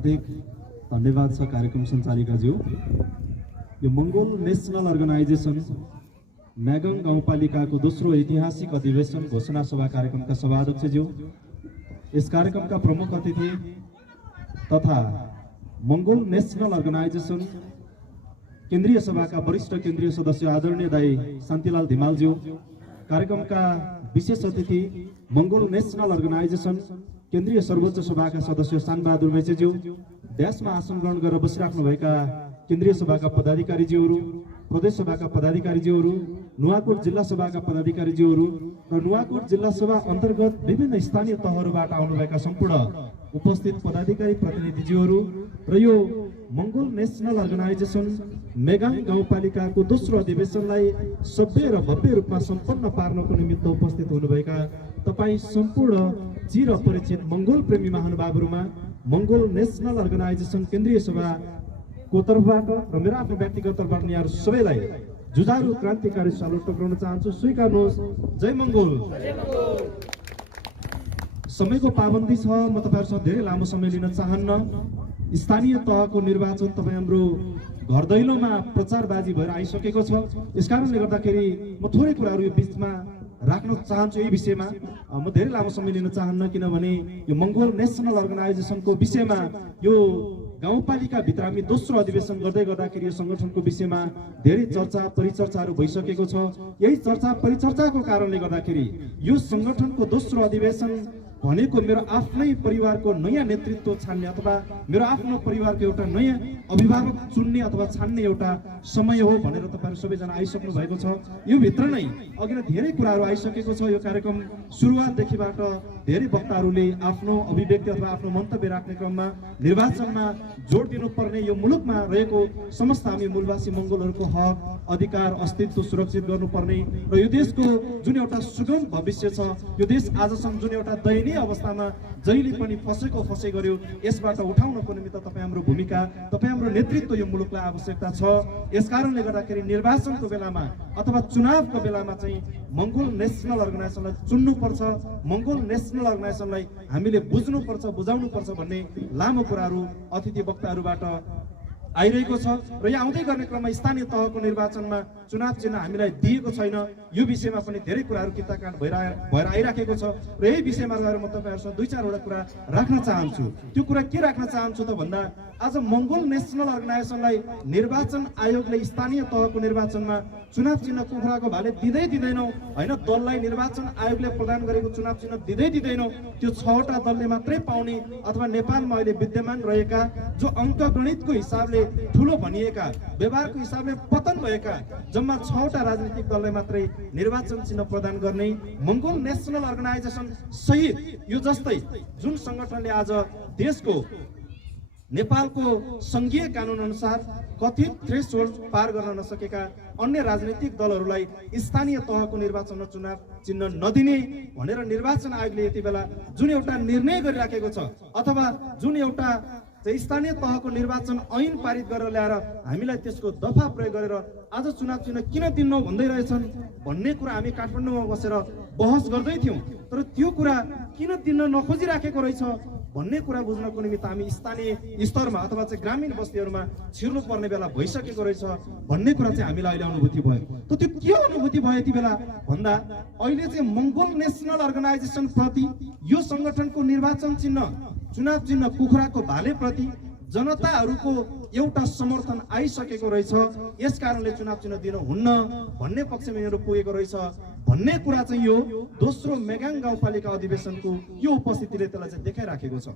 हार्दिक धन्यवाद छ कार्यक्रम सञ्चालिकाज्यू। यो मंगोल नेशनल अर्गनाइजेसन मेगाङ गाउँपालिकाको दोस्रो ऐतिहासिक अधिवेशन घोषणा सभा कार्यक्रमका सभाध्यक्षज्यू, यस कार्यक्रमका प्रमुख अतिथि तथा मंगोल नेशनल अर्गनाइजेसन केन्द्रीय सभाका वरिष्ठ केन्द्रीय सदस्य आदरणीय दाई शान्तिलाल धिमालज्यू, कार्यक्रमका विशेष अतिथि मंगोल नेशनल अर्गनाइजेसन केन्द्रीय सर्वोच्च सभाका सदस्य शानबहादुर मेचेज्यू, देशमा आसन ग्रहण गरेर बसिराख्नुभएका केन्द्रीय सभाका पदाधिकारीज्यूहरू, प्रदेश सभाका पदाधिकारीज्यूहरू, नुवाकोट जिल्ला सभाका पदाधिकारीज्यूहरू र नुवाकोट जिल्ला सभा अन्तर्गत विभिन्न स्थानीय तहहरूबाट आउनुभएका सम्पूर्ण उपस्थित पदाधिकारी प्रतिनिधिज्यूहरू र यो मंगोल नेशनल अर्गनाइजेसन मेगाङ गाउँपालिकाको दोस्रो अधिवेशनलाई सभ्य र भव्य रूपमा सम्पन्न पार्नको निमित्त उपस्थित हुनुभएका तपाईँ सम्पूर्ण चिर परिचित मंगोल प्रेमी महानुभावहरूमा मंगोल नेशनल अर्गनाइजेसन केन्द्रीय सभाको तर्फबाट र मेरो आफ्नो व्यक्तिगत तर्फबाट यहाँहरू सबैलाई जुझारु क्रान्तिकारी सल्युट टक्राउन चाहन्छु। स्वीकार्नुहोस्। जय मंगोल। समयको पाबन्दी छ, म तपाईहरुसँग धेरै लामो समय लिन चाहन्न। स्थानीय तहको निर्वाचन तपाईँ हाम्रो घर दैलोमा प्रचारबाजी भएर आइसकेको छ। यसकारणले गर्दाखेरि म थोरै कुराहरू यो बीचमा राख्न चाहन्छु। यही विषयमा म धेरै लामो समय लिन चाहन्न, किनभने यो मंगोल नेशनल अर्गनाइजेसनको विषयमा यो गाउँपालिका भित्र हामी दोस्रो अधिवेशन गर्दै गर्दाखेरि यो संगठनको विषयमा धेरै चर्चा परिचर्चाहरू भइसकेको छ। यही चर्चा परिचर्चाको कारणले गर्दाखेरि यो संगठनको दोस्रो अधिवेशन भनेको मेरो आफ्नै परिवारको नयाँ नेतृत्व छान्ने अथवा मेरो आफ्नो परिवारको एउटा नयाँ अभिभावक चुन्ने अथवा छान्ने एउटा समय हो भनेर तपाईहरु सबैजना आइसक्नु भएको छ। यो भित्र नै अघि नै धेरै कुराहरू आइसकेको छ। यो कार्यक्रम सुरुवातदेखिबाट धेरै वक्ताहरूले आफ्नो अभिव्यक्ति अथवा आफ्नो मन्तव्य राख्ने क्रममा निर्वाचनमा जोड दिनुपर्ने यो मुलुकमा रहेको समस्त हामी मूलवासी मंगोलहरूको हक अधिकार अस्तित्व सुरक्षित गर्नुपर्ने र यो देशको जुन एउटा सुगम भविष्य छ, यो देश आजसम्म जुन एउटा दयनीय अवस्थामा जहिले पनि फसे गर्यो, यसबाट उठाउनको निमित्त तपाईँ हाम्रो भूमिका तपाईँ हाम्रो नेतृत्व यो मुलुकलाई आवश्यकता छ। यसकारणले गर्दाखेरि निर्वाचनको बेलामा अथवा चुनावको बेलामा चाहिँ मंगोल नेशनल अर्गनाइजेसनलाई चुन्नुपर्छ, मंगोल नेशनल अर्गनाइजेसनलाई हामीले बुझ्नुपर्छ बुझाउनुपर्छ भन्ने लामो कुराहरू अतिथि वक्ताहरूबाट आइरहेको छ। र यो आउँदै गर्ने क्रममा स्थानीय तहको निर्वाचनमा चुनाव चिन्ह हामीलाई दिएको छैन, यो विषयमा पनि धेरै कुराहरू किताकाण्ड भएर आइराखेको छ। र यही विषयमा गएर म तपाईहरुसँग दुई चारवटा कुरा राख्न चाहन्छु। त्यो कुरा के राख्न चाहन्छु त भन्दा आज मंगोल नेशनल अर्गनाइजेसनलाई निर्वाचन आयोगले स्थानीय तहको निर्वाचनमा चुनाव चिन्ह कुखुराको भाले दिँदै दिँदैनौ हैन, दललाई निर्वाचन आयोगले प्रदान गरेको चुनाव चिन्ह दिँदै दिँदैनौ। त्यो 6 वटा दलले मात्रै पाउने अथवा नेपालमा अहिले विद्यमान रहेका जो अंकगणितको हिसाबले ठूलो भनिएका व्यवहारको हिसाबले पतन भएका जम्मा 6 वटा राजनीतिक दललाई मात्रै निर्वाचन चिन्ह प्रदान गर्ने मंगोल नेशनल अर्गनाइजेसन सहित यो जस्तै जुन संगठनले आज देशको नेपालको संघीय कानून अनुसार कथित थ्रेशोल्ड पार गर्न नसकेका अन्य राजनीतिक दलहरूलाई स्थानीय तहको निर्वाचनमा चुनाव चिन्ह नदिने भनेर निर्वाचन आयोगले यति बेला जुन एउटा निर्णय गरिराखेको छ अथवा जुन एउटा स्थानीय तहको निर्वाचन ऐन पारित गरेर ल्याएर हामीलाई त्यसको दफा प्रयोग गरेर आज चुनाव चिन्ह किन दिन्नौ भन्दै रहेछन् भन्ने कुरा हामी काठमाडौँमा बसेर बहस गर्दै थियौं। तर त्यो कुरा किन दिन नखोजिराखेको रहेछ भन्ने कुरा बुझ्नको निमित्त हामी स्थानीय स्तरमा अथवा चाहिँ ग्रामीण बस्तीहरूमा छिर्नु पर्ने बेला भइसकेको रहेछ भन्ने कुरा चाहिँ हामीलाई अहिले अनुभूति भयो। त त्यो के अनुभूति भयो यति बेला भन्दा अहिले चाहिँ मंगोल नेशनल अर्गनाइजेसन प्रति यो संगठनको निर्वाचन चिन्ह चुनाव चिन्ह कुखुराको भाले प्रति जनताहरूको एउटा समर्थन आइसकेको रहेछ। यस कारणले चुनाव चिन्ह दिन हुन्न भन्ने पक्षमा यिनीहरू पुगेको रहेछ भन्ने कुरा चाहिँ यो दोस्रो मेगाङ गाउँपालिका अधिवेशनको यो उपस्थितिले त्यसलाई चाहिँ देखाइराखेको छ।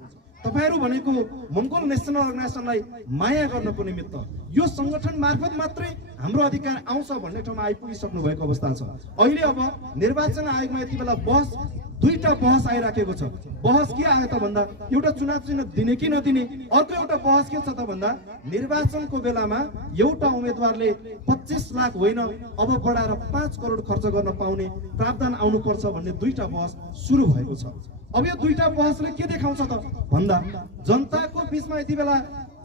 तपाईहरु भनेको मंगोल नेशनल अर्गनाइजेसनलाई माया गर्नको निमित्त यो संगठन मार्फत मात्रै हाम्रो अधिकार आउँछ भन्ने ठाउँमा आइपुगिसक्नु भएको अवस्था छ। अहिले अब निर्वाचन आयोगमा यति बेला दुईटा बहस आइराखेको छ। बहस के आयो त भन्दा एउटा चुनाव चिन्ह दिने कि नदिने, अर्को एउटा बहस के छ त भन्दा निर्वाचनको बेलामा एउटा उम्मेदवारले 25 लाख होइन अब बढाएर 5 करोड खर्च गर्न पाउने प्रावधान आउनुपर्छ भन्ने दुईटा बहस सुरु भएको छ। अब यो दुईटा बहसले के देखाउँछ त भन्दा जनताको बीचमा यति बेला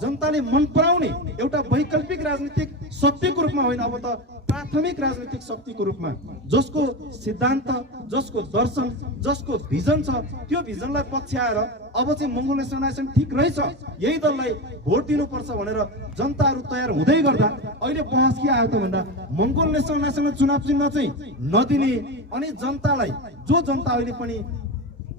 जनताले मन पराउने एउटा वैकल्पिक राजनीतिक शक्तिको रूपमा होइन, अब त प्राथमिक राजनीतिक शक्तिको रूपमा, जसको सिद्धान्त, जसको दर्शन, जसको भिजन छ, त्यो भिजनलाई पछ्याएर अब चाहिँ मङ्गोल नेसनल एसोसिएसन ठिक रहेछ, यही दललाई भोट दिनुपर्छ भनेर जनताहरू तयार हुँदै गर्दा अहिले बहस के आयो त भन्दा मङ्गोल नेसनल एसोसिएसनले चुनाव चिन्ह चाहिँ नदिने अनि जनतालाई, जो जनता अहिले पनि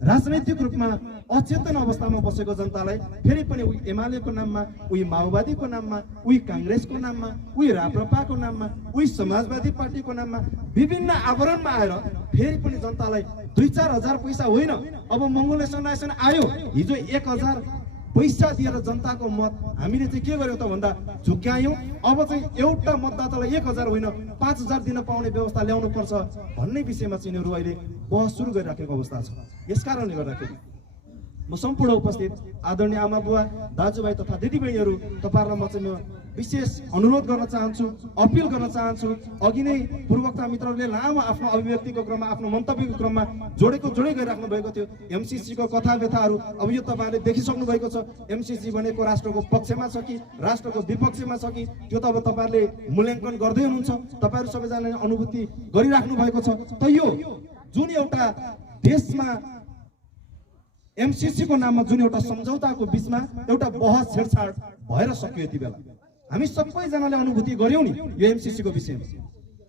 राजनैतिक रूपमा अचेतन अवस्थामा बसेको जनतालाई फेरि पनि उही एमालेको नाममा, उही माओवादीको नाममा, उही काङ्ग्रेसको नाममा, उही राप्रपाको नाममा, उही समाजवादी पार्टीको नाममा विभिन्न आवरणमा आएर फेरि पनि जनतालाई 2-4 हजार पैसा होइन, अब मङ्गोल नेसनल एसोसिएसन आयो, हिजो 1000 पैसा दिएर जनताको मत हामीले चाहिँ के गर्यौं त भन्दा झुक्यायौं। अब चाहिँ एउटा मतदातालाई 1000 होइन 5000 दिन पाउने व्यवस्था ल्याउनु पर्छ भन्ने विषयमा चाहिँ यिनीहरू अहिले बहस सुरु गरिराखेको अवस्था छ। यसकारणले गर्दाखेरि म सम्पूर्ण उपस्थित आदरणीय आमा बुवा, दाजुभाइ तथा दिदीबहिनीहरू, तपाईहरुलाई म चाहिँ विशेष अनुरोध गर्न चाहन्छु, अपिल गर्न चाहन्छु। अघि नै पूर्ववक्ता मित्रहरूले लामो आफ्नो अभिव्यक्तिको क्रममा, आफ्नो मन्तव्यको क्रममा जोडै गरिराख्नु भएको थियो। एमसीसी को कथा व्यथाहरू अब यो तपाईहरुले देखिसक्नु भएको छ। एमसीसी भनेको राष्ट्रको पक्षमा छ कि राष्ट्रको विपक्षमा छ कि त्यो त अब तपाईहरुले मूल्याङ्कन गर्दै हुनुहुन्छ, तपाईहरु सबैजनाले अनुभूति गरिराख्नु भएको छ। त यो जुन एउटा देशमा एमसीसी को नाममा जुन एउटा सम्झौताको बीचमा एउटा बहस छेडछाड भएर सक्यो, यति बेला हामी सबैजनाले अनुभूति गर्यौं नि यो एमसीसी को विषयमा।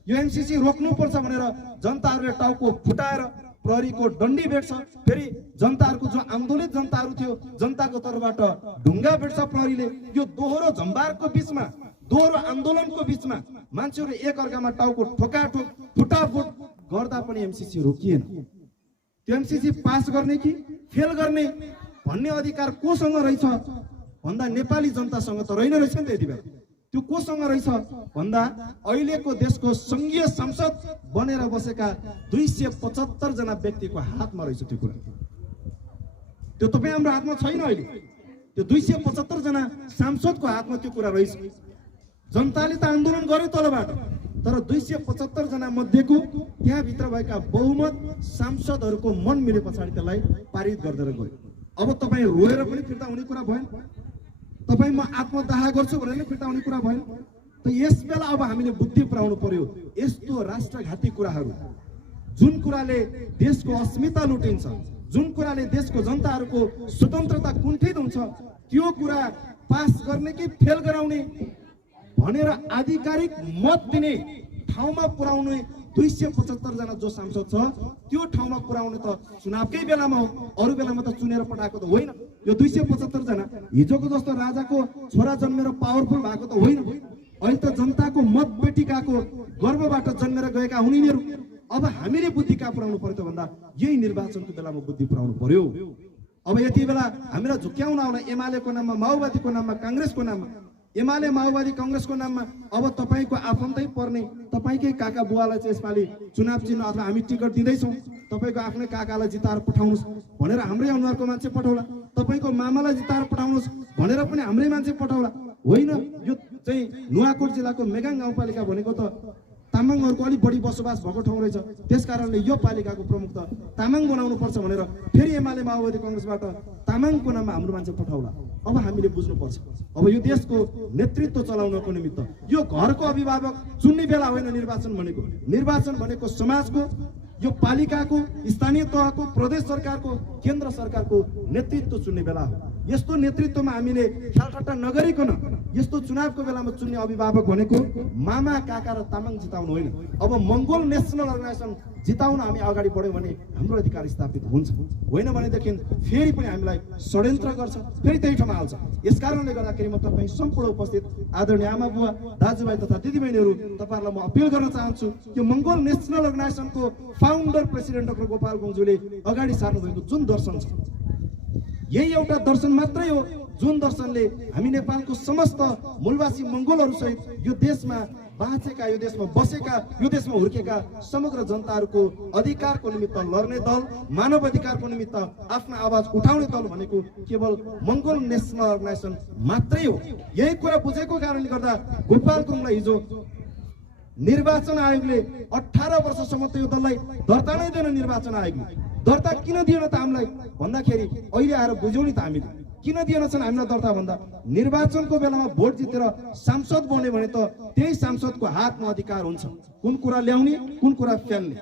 यो एमसीसी रोक्नुपर्छ भनेर जनताहरूले टाउको फुटाएर प्रहरीको डन्डी भेट्छ, फेरि जनताहरूको जो आन्दोलित जनताहरू थियो जनताको तर्फबाट ढुङ्गा भेट्छ प्रहरीले। यो दोहोरो झम्बारको बीचमा, दोहोरो आन्दोलनको बीचमा मान्छेहरू एक अर्कामा टाउको ठोकाठोक फुटाफुट गर्दा पनि एमसीसी रोकिएन। त्यो एमसीसी पास गर्ने कि फेल गर्ने भन्ने अधिकार कोसँग रहेछ भन्दा नेपाली जनतासँग त रहेन रहेछ नि त। यति बेला त्यो कोसँग रहेछ भन्दा अहिलेको देशको संघीय संसद बनेर बसेका 275 जना व्यक्तिको हातमा रहेछ त्यो कुरा। त्यो तपाई हाम्रो हातमा छैन अहिले, त्यो 275 जना सांसदको हातमा त्यो कुरा रहेछ। जनताले त आन्दोलन गर्यो तलबाट, तर 275 जना मध्येको त्यहाँ भित्र भएका बहुमत सांसदहरूको मन मिले पछाडि त्यसलाई पारित गर्दै गयो। अब तपाई रोएर पनि फिर्ता हुने कुरा भएन, तपाई म आत्मदाह गर्छु भनेर नि फिर्ता हुने कुरा भएन। त यस बेला अब हामीले बुद्धि पुर्याउनु पर्यो। यस्तो राष्ट्रघाती कुराहरू, जुन कुराले देशको अस्मिता लुटिन्छ, जुन कुराले देशको जनताहरूको स्वतन्त्रता कुण्ठित हुन्छ, त्यो कुरा पास गर्ने कि फेल गराउने भनेर आधिकारिक मत दिने ठाउँमा पुर्याउने 275 जना जो सांसद छ त्यो ठाउँमा पुर्याउने त चुनावकै बेलामा हो, अरू बेलामा त चुनेर पठाएको त होइन। यो 275 जना हिजोको जस्तो राजाको छोरा जन्मेर पावरफुल भएको त होइन। अहिले त जनताको मत पेटिकाको गर्भबाट जन्मेर गएका हुन् यिनीहरू। अब हामीले बुद्धि कहाँ पुर्याउनु पर्यो त भन्दा यही निर्वाचनको बेलामा बुद्धि पुर्याउनु पर्यो। अब यति बेला हामीलाई झुक्क्याउन आउला एमालेको नाममा, माओवादीको नाममा, काङ्ग्रेसको नाममा, एमाले माओवादी काङ्ग्रेसको नाममा अब तपाईको आफन्तै पर्ने तपाईकै काका बुवालाई चाहिँ यसपालि चुनाव चिन्ह अथवा हामी टिकट दिँदैछौँ, तपाईको आफ्नै काकालाई जिताएर पठाउनुहोस् भनेर हाम्रै अनुहारको मान्छे पठाउला, तपाईको मामालाई जिताएर पठाउनुहोस् भनेर पनि हाम्रै मान्छे पठाउला। होइन, यो चाहिँ नुवाकोट जिल्लाको मेगाङ गाउँपालिका भनेको त तामाङहरूको अलिक बढी बसोबास भएको ठाउँ रहेछ। त्यस कारणले यो पालिकाको प्रमुख त तामाङ बनाउनु पर्छ भनेर फेरि एमाले माओवादी काङ्ग्रेसबाट तामाङको नाममा हाम्रो मान्छे पठाउला। अब हामीले बुझ्नुपर्छ, अब यो देशको नेतृत्व चलाउनको निमित्त यो घरको अभिभावक चुन्ने बेला होइन निर्वाचन भनेको। निर्वाचन भनेको समाजको, यो पालिकाको, स्थानीय तहको, प्रदेश सरकारको, केन्द्र सरकारको नेतृत्व चुन्ने बेला हो। यस्तो नेतृत्वमा हामीले ख्यालठट्टा नगरिकन यस्तो चुनावको बेलामा चुन्ने अभिभावक भनेको मामा काका र तामाङ जिताउनु होइन। अब मङ्गोल नेसनल अर्गनाइजेसन जिताउन हामी अगाडि बढ्यौँ भने हाम्रो अधिकार स्थापित हुन्छ, होइन भनेदेखि फेरि पनि हामीलाई षड्यन्त्र गर्छ, फेरि त्यही ठाउँमा हाल्छ। यसकारणले गर्दाखेरि म तपाईँ सम्पूर्ण उपस्थित आदरणीय आमा बुवा, दाजुभाइ तथा दिदीबहिनीहरू, तपाईँहरूलाई म अपिल गर्न चाहन्छु, यो मङ्गोल नेसनल अर्गनाइजेसनको फाउन्डर प्रेसिडेन्ट डाक्टर गोपाल गुरुङज्यूले अगाडि सार्नुभएको जुन दर्शन छ, यही एउटा दर्शन मात्रै हो जुन दर्शनले हामी नेपालको समस्त मूलवासी मङ्गोलहरू सहित यो देशमा बाँचेका, यो देशमा बसेका, यो देशमा हुर्केका समग्र जनताहरूको अधिकारको निमित्त लड्ने दल, मानव अधिकारको निमित्त आफ्नो आवाज उठाउने दल भनेको केवल मङ्गोल नेसनल अर्गनाइजेसन मात्रै हो। यही कुरा बुझेको कारणले गर्दा गोपाल गुरुङलाई हिजो निर्वाचन आयोगले 18 वर्षसम्म त यो दललाई दर्ता नै दिएन। निर्वाचन आयोगले दर्ता किन दिएन त हामीलाई भन्दाखेरि अहिले आएर बुझ्यौँ नि त हामीले किन दिएन छन् हामीलाई दर्ता भन्दा निर्वाचनको बेलामा भोट जितेर सांसद बन्यो भने त त्यही सांसदको हातमा अधिकार हुन्छ कुन कुरा ल्याउने कुन कुरा फ्याल्ने।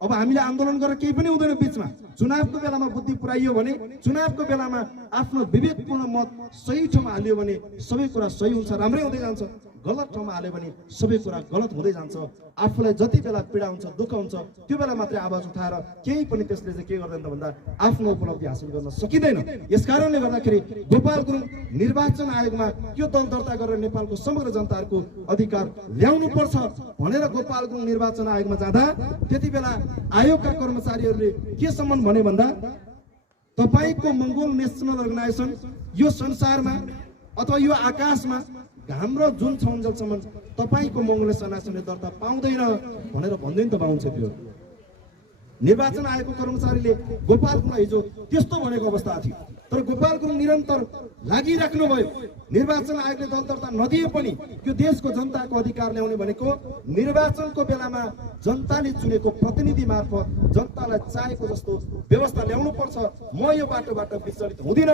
अब हामीले आन्दोलन गरेर केही पनि हुँदैन बीचमा। चुनावको बेलामा बुद्धि पुर्याइयो भने चुनावको बेलामा आफ्नो विवेकपूर्ण मत सही ठाउँमा हालियो भने सबै कुरा सही हुन्छ, राम्रै हुँदै जान्छ। गलत ठाउँमा हाल्यो भने सबै कुरा गलत हुँदै जान्छ। आफूलाई जति बेला पीडा हुन्छ दुःख हुन्छ त्यो बेला मात्रै आवाज उठाएर केही पनि त्यसले चाहिँ के गर्दैन भन्दा आफ्नो उपलब्धि हासिल गर्न सकिँदैन। यसकारणले गर्दाखेरि गोपाल गुरुङ निर्वाचन आयोगमा यो दल दर्ता गरेर नेपालको समग्र जनताहरूको अधिकार ल्याउनु पर्छ भनेर गोपाल गुरुङ निर्वाचन आयोगमा जाँदा त्यति बेला आयोगका कर्मचारीहरूले के सम्म भने भन्दा तपाईको मंगोल नेशनल अर्गनाइजेसन यो संसारमा अथवा यो आकाशमा हाम्रो जुन छन्जेलसम्म तपाईको मंगोल अर्गनाइजेसनले दर्ता पाउँदैन भनेर भन्दैन त बाहुन्छ। त्यो निर्वाचन आयोगको कर्मचारीले गोपाल गुरुङ हिजो त्यस्तो भनेको अवस्था थियो। तर गोपाल गुरुङ निरन्तर लागिराख्नु भयो। निर्वाचन आयोगले दल दर्ता नदिए पनि यो देशको जनताको अधिकार ल्याउने भनेको निर्वाचनको बेलामा जनताले चुनेको प्रतिनिधि मार्फत जनतालाई चाहेको जस्तो व्यवस्था ल्याउनु पर्छ। म यो बाटोबाट विचलित हुँदिन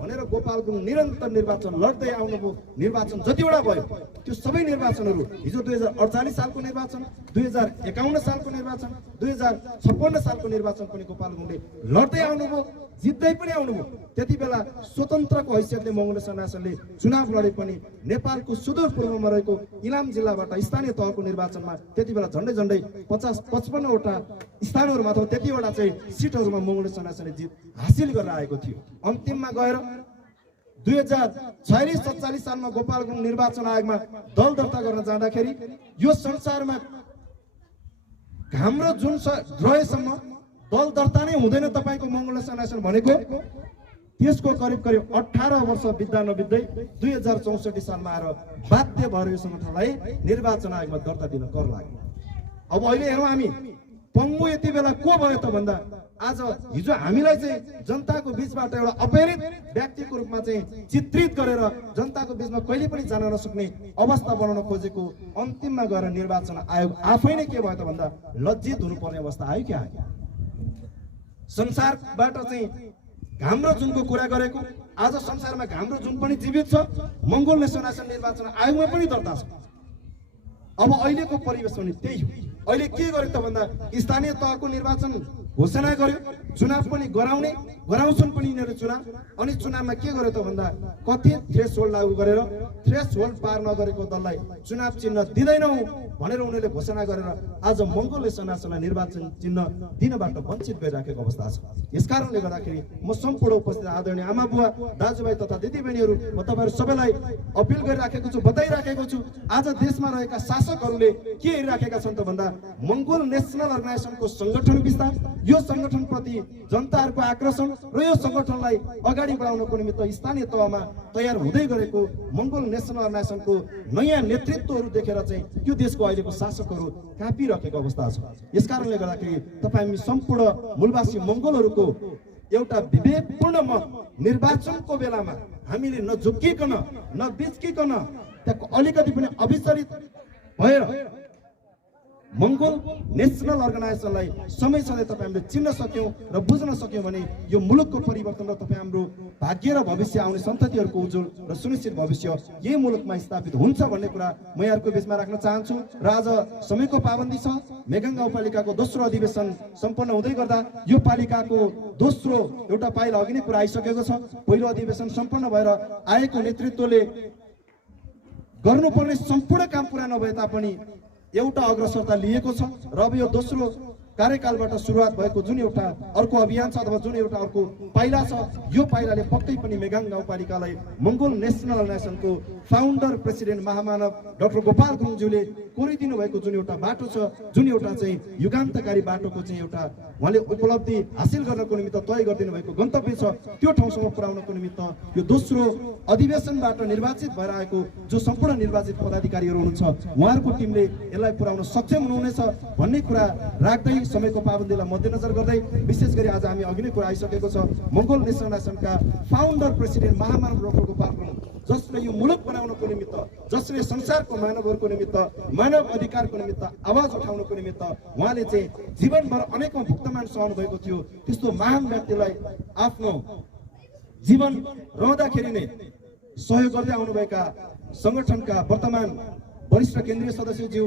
भनेर गोपाल गुरुङ निरन्तर निर्वाचन लड्दै आउनुभयो। निर्वाचन जतिवटा भयो त्यो सबै निर्वाचनहरू हिजो 2048 सालको निर्वाचन, 2051 सालको निर्वाचन, 2056 सालको निर्वाचन पनि गोपाल गुरुङले लड्दै आउनुभयो, जित्दै पनि आउनुभयो। त्यति बेला स्वतन्त्रको हैसियतले मंगोल सेनाले चुनाव लडे पनि नेपालको सुदूर पूर्वमा रहेको इलाम जिल्लाबाट स्थानीय तहको निर्वाचनमा त्यति बेला झन्डै 50-55 वटा स्थानहरूमा अथवा त्यतिवटा चाहिँ सिटहरूमा मंगोल सेनाले जित हासिल गरेर आएको थियो। अन्तिममा गएर 2046-47 सालमा गोपाल गुरुङ निर्वाचन आयोगमा दल दर्ता गर्न जाँदाखेरि यो संसारमा हाम्रो जुन रहेसम्म दल दर्ता नै हुँदैन तपाईको मंगोल सेना भनेको त्यसको करिब 18 वर्ष बित्दा नबित्दै 2064 सालमा आएर बाध्य भएर यो संगठनलाई निर्वाचन आयोगमा दर्ता दिन कर लाग्यो। अब अहिले हेरौँ हामी पङ्गु यति बेला को भयो त भन्दा आज हिजो हामीलाई चाहिँ जनताको बीचबाट एउटा अपहरित व्यक्तिको रूपमा चाहिँ चित्रित गरेर जनताको बीचमा कहिले पनि जान नसक्ने अवस्था बनाउन खोजेको अन्तिममा गएर निर्वाचन आयोग आफै नै के भयो त भन्दा लज्जित हुनुपर्ने अवस्था आयो। क्या संसारबाट चाहिँ हाम्रो जुनको कुरा गरेको आज संसारमा हाम्रो जुन पनि जीवित छ मंगोल नेशनल निर्वाचन आयोगमा पनि दर्ता छ। अब अहिलेको परिवेश पनि त्यही हो। अहिले के गर्यो त भन्दा स्थानीय तहको निर्वाचन घोषणा गर्यो, चुनाव पनि गराउँछन् पनि यिनीहरू चुनाव। अनि चुनावमा के गर्यो त भन्दा कथित थ्रेसहोल्ड लागू गरेर थ्रेसहोल्ड पार नगरेको दललाई चुनाव चिन्ह दिँदैनौ भनेर उनीहरूले घोषणा गरेर आज मंगोल नेशनल निर्वाचन चिन्ह दिनबाट वञ्चित भइराखेको अवस्था छ। यसकारणले गर्दाखेरि म सम्पूर्ण उपस्थित आदरणीय आमा बुवा दाजुभाइ तथा दिदीबहिनीहरू म तपाईहरु सबैलाई अपिल गरिराखेको छु, बताइराखेको छु। आज देशमा रहेका शासकहरूले के हेरिराखेका छन् त भन्दा मंगोल नेशनल अर्गनाइजेसनको संगठन विस्तार, यो संगठनप्रति जनताहरूको आकर्षण र यो संगठनलाई अगाडि बढाउनको निमित्त स्थानीय तहमा तयार हुँदै गरेको मंगोल नेशनल अर्गनाइजेसनको नयाँ नेतृत्वहरू देखेर चाहिँ यो देशको अहिलेको शासकहरू काँपिरहेको अवस्था छ। यसकारणले गर्दाखेरि तपाईँ हामी सम्पूर्ण मूलवासी मंगोलहरूको एउटा विवेकपूर्ण मत निर्वाचनको बेलामा हामीले नझुक्किकन नबिच्किकन त्यहाँ अलिकति पनि अविचलित भएर मंगोल नेशनल अर्गनाइजेसनलाई समय सधैँ तपाईँ हामीले चिन्न सक्यौं र बुझ्न सक्यौं भने यो मुलुकको परिवर्तन र तपाईँ हाम्रो भाग्य र भविष्य आउने सन्ततिहरूको उज्जवल र सुनिश्चित भविष्य यही मुलुकमा स्थापित हुन्छ भन्ने कुरा म यहाँको बीचमा राख्न चाहन्छु। र आज समयको पाबन्दी छ। मेगङ गाउँपालिकाको दोस्रो अधिवेशन सम्पन्न हुँदै गर्दा यो पालिकाको दोस्रो एउटा पाइला अघि नै कुरा आइसकेको छ। पहिलो अधिवेशन सम्पन्न भएर आएको नेतृत्वले गर्नुपर्ने सम्पूर्ण काम पूरा नभए तापनि एउटा अग्रसरता लिएको छ र अब यो दोस्रो कार्यकालबाट सुरुवात भएको जुन एउटा अर्को अभियान छ अथवा जुन एउटा अर्को पाइला छ यो पाइलाले पक्कै पनि मेगङ गाउँपालिकालाई मंगोल नेशनल अर्गनाइजेसनको फाउन्डर प्रेसिडेन्ट महामानव डाक्टर गोपाल गुरुङज्यूले कोरिदिनु भएको जुन एउटा बाटो छ, जुन एउटा चाहिँ युगान्तकारी बाटोको चाहिँ एउटा उहाँले उपलब्धि हासिल गर्नको निमित्त तय गरिदिनु भएको गन्तव्य छ त्यो ठाउँसम्म पुर्याउनको निमित्त यो दोस्रो अधिवेशनबाट निर्वाचित भएर आएको जो सम्पूर्ण निर्वाचित पदाधिकारीहरू हुनुहुन्छ उहाँहरूको टिमले यसलाई पुर्याउन सक्षम हुनुहुनेछ भन्ने कुरा राख्दै समयको पाबन्दीलाई मध्यनजर गर्दै विशेष गरी आज हामी अघि नै कुरा आइसकेको छ मङ्गोल नेसनल एसोसिएसनका फाउन्डर प्रेसिडेन्ट महामानव डक्टर गोपाल जसले यो मुलुक बनाउनको निमित्त जसले संसारको मानवहरूको निमित्त मानव अधिकारको निमित्त आवाज उठाउनको निमित्त उहाँले चाहिँ जीवनभर अनेकौं भुक्तमान सहनु भएको थियो त्यस्तो महान व्यक्तिलाई आफ्नो जीवन रहँदाखेरि नै सहयोग गर्दै आउनुभएका संगठनका वर्तमान वरिष्ठ केन्द्रीय सदस्यज्यू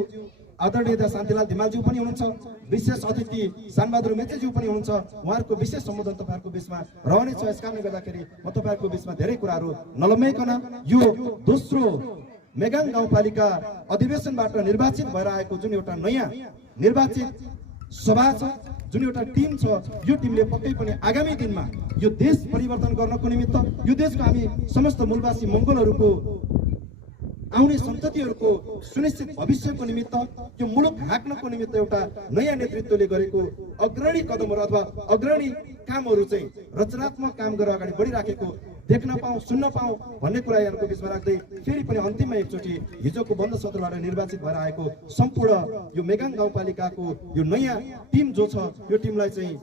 आदरणीय शान्तिलाल धिमालज्यू पनि हुनुहुन्छ विशेष अतिथि शानबहादुर मेचेज्यू पनि हुनुहुन्छ उहाँहरूको विशेष सम्बोधन तपाईँहरूको बिचमा रहनेछ यस कारणले गर्दाखेरि म तपाईँहरूको बिचमा धेरै कुराहरू नलम्ब्याइकन यो दोस्रो मेगाङ गाउँपालिका अधिवेशनबाट निर्वाचित भएर आएको जुन एउटा नयाँ निर्वाचित सभा छ जुन एउटा टिम छ यो टिमले पक्कै पनि आगामी दिनमा यो देश परिवर्तन गर्नको निमित्त यो देशको हामी समस्त मूलवासी मङ्गोलहरूको आउने सन्ततिहरूको सुनिश्चित भविष्यको निमित्त यो मुलुक हाँक्नको निमित्त एउटा नयाँ नेतृत्वले गरेको अग्रणी कदमहरू अथवा अग्रणी कामहरू चाहिँ रचनात्मक काम गरेर अगाडि बढिराखेको देख्न पाऊँ सुन्न पाऊँ भन्ने कुरा यहाँको बिचमा राख्दै फेरि पनि अन्तिममा एकचोटि हिजोको बन्द सत्रबाट निर्वाचित भएर आएको सम्पूर्ण यो मेगाङ गाउँपालिकाको यो नयाँ टिम जो छ यो टिमलाई चाहिँ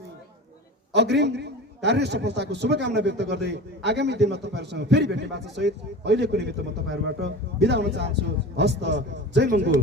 अग्रिम कार्य सफलताको शुभकामना व्यक्त गर्दै आगामी दिनमा तपाईँहरूसँग फेरि भेट्ने बाचा सहित अहिलेको निमित्त म तपाईँहरूबाट बिदा हुन चाहन्छु हस्त जय मङ्गोल।